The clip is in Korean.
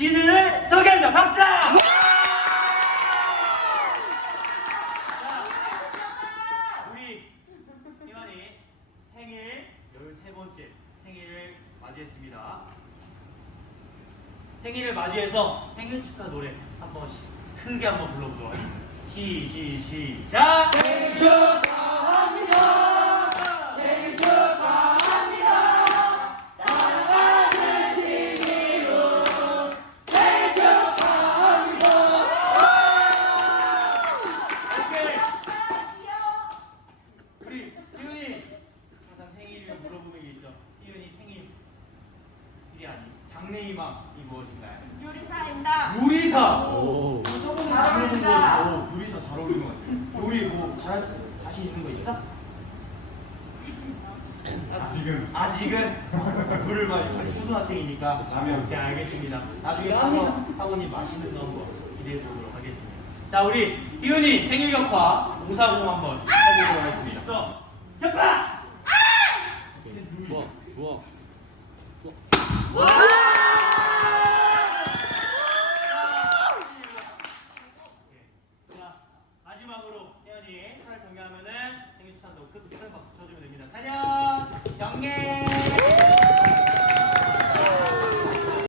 진우를 소개합니다. 박사. 우리 희만이 생일 13번째 생일을 맞이했습니다. 생일을 맞이해서 생일 축하 노래 한 번씩 크게 한번 불러보도록 하겠습니다. 시, 시, 시작! 생일 축하! 아닌 장래희망이 무엇인가요? 요리사입니다. 요리사. 오. 조금 잘 들어본 어울린다. 거, 어, 요리사 잘 어울리는 것 같아요. 요리 뭐 잘할 수, 자신 있는 거 있다? 아직은 아직은 물을 마시 아직 초등학생이니까 오케이 알겠습니다. 나중에 가서 사모님 맛있는 거 한번 기대해 보도록 하겠습니다. 자 우리 희윤이 생일 격파 540 한번 해보도록 하겠습니다. 있어 격파! 좋아, 좋아. 자, 마지막으로 태연이 차를 경례하면은 생일 축하한다고 큰, 큰 박수 쳐주면 됩니다. 차렷 경례